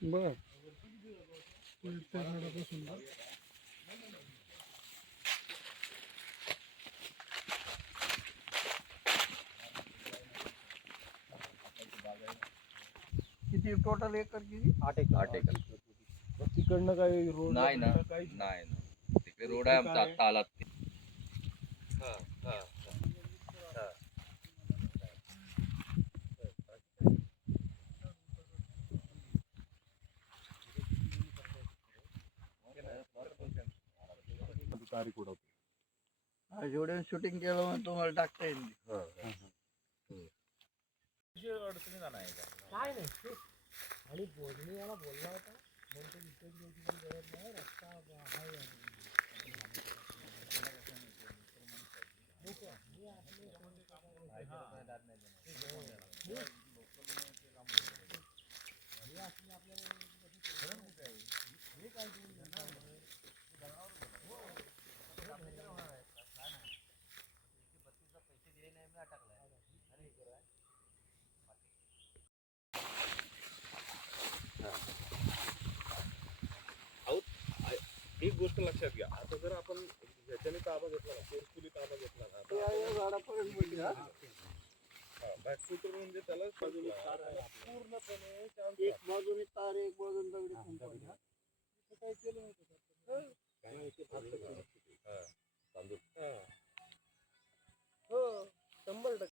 बर. किती total acre किती? आठ एकर. आठ एकर. तिकडनं काही रोड नाही ना. नाही ना. तिकडे रोड आहे आमचा आता आला ते. तारीख उडवतो. जेवढे शूटिंग केलं मग तुम्हाला टाकता येईल. काय नाही ते आणि बोलणी मला बोलला होता. म्हणतो विकत घ्यायची पण गरज नाही रस्ता आहे एक गोष्ट लक्षात घ्या. आता जर आपण ह्याच्याने ताबा घेतला ना फोर्सफुली ताबा घेतला ना ते या- झाडापर्यंत बोलली, हा? बॅकफुटर म्हणजे त्याला बाजूला पूर्णपणे एक बाजूने तार एक बाजूने दगडी कुंपण, हा? काही केलं नव्हतं हो टक्के